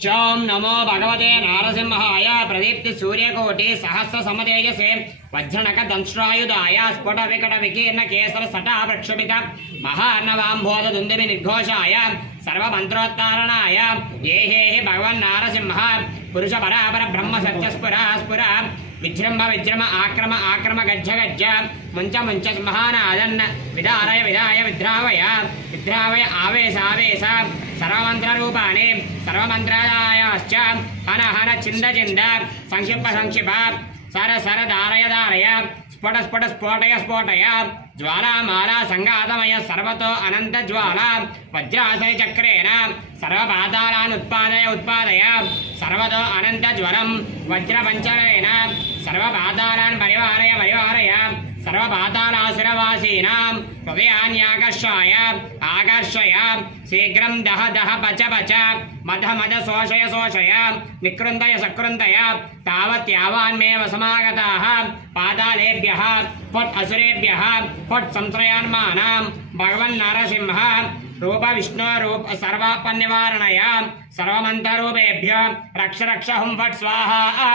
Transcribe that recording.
ओम नमो भगवते नारसिंहाय प्रदीप्ति सूर्यकोटि सहस्र समतेजसे वज्रणक दंष्ट्रायुधाय स्फुट विकट विकीर्ण केसर सटा प्रक्षुभित महार्णवाम्भोध दुंदुभि निर्घोषाय सर्वमंत्रोच्चारणाय ये हे भगवन् नारसिंह पुरुष परापर ब्रह्म सत्य स्फुरा स्फुर विजृंभ विजृंभ आक्रम आक्रम गज्ज गज्ज मुंच मुंच महानादन् विदारय विदाय विद्रावय विद्रावय आवेश आवेश सर्वमंत्र रूपाणि सर्वमंत्रायाश्च हन हन चिंद चिंद संक्षिप संक्षिप सर सर धारय धारय स्फुट स्फुट स्फोटय स्फोटय ज्वालामाला संघातमय सर्वतो अनंत ज्वाला वज्राशय चक्रेण सर्वपातालान् उत्पादय उत्पादय सर्वतो अनंत ज्वरं वज्रपञ्चरेण सर्वपातालान् परिवारय परिवारय सर्वपातालासुरवासीनां हृदयान्याकर्षाय आकर्षय शीघ्रं दह दह पच पच मध मध शोषय शोषय निकृन्दय सकृन्दय तावत् यावान्मेव समागताः पातालेभ्यः फट् असुरेभ्यः फट् संश्रयान्मानां भगवन्नरसिंह रूप विष्णु रूप सर्वापन्निवारणय सर्वमन्त्ररूपेभ्य रक्ष रक्ष हुं फट् स्वाहा।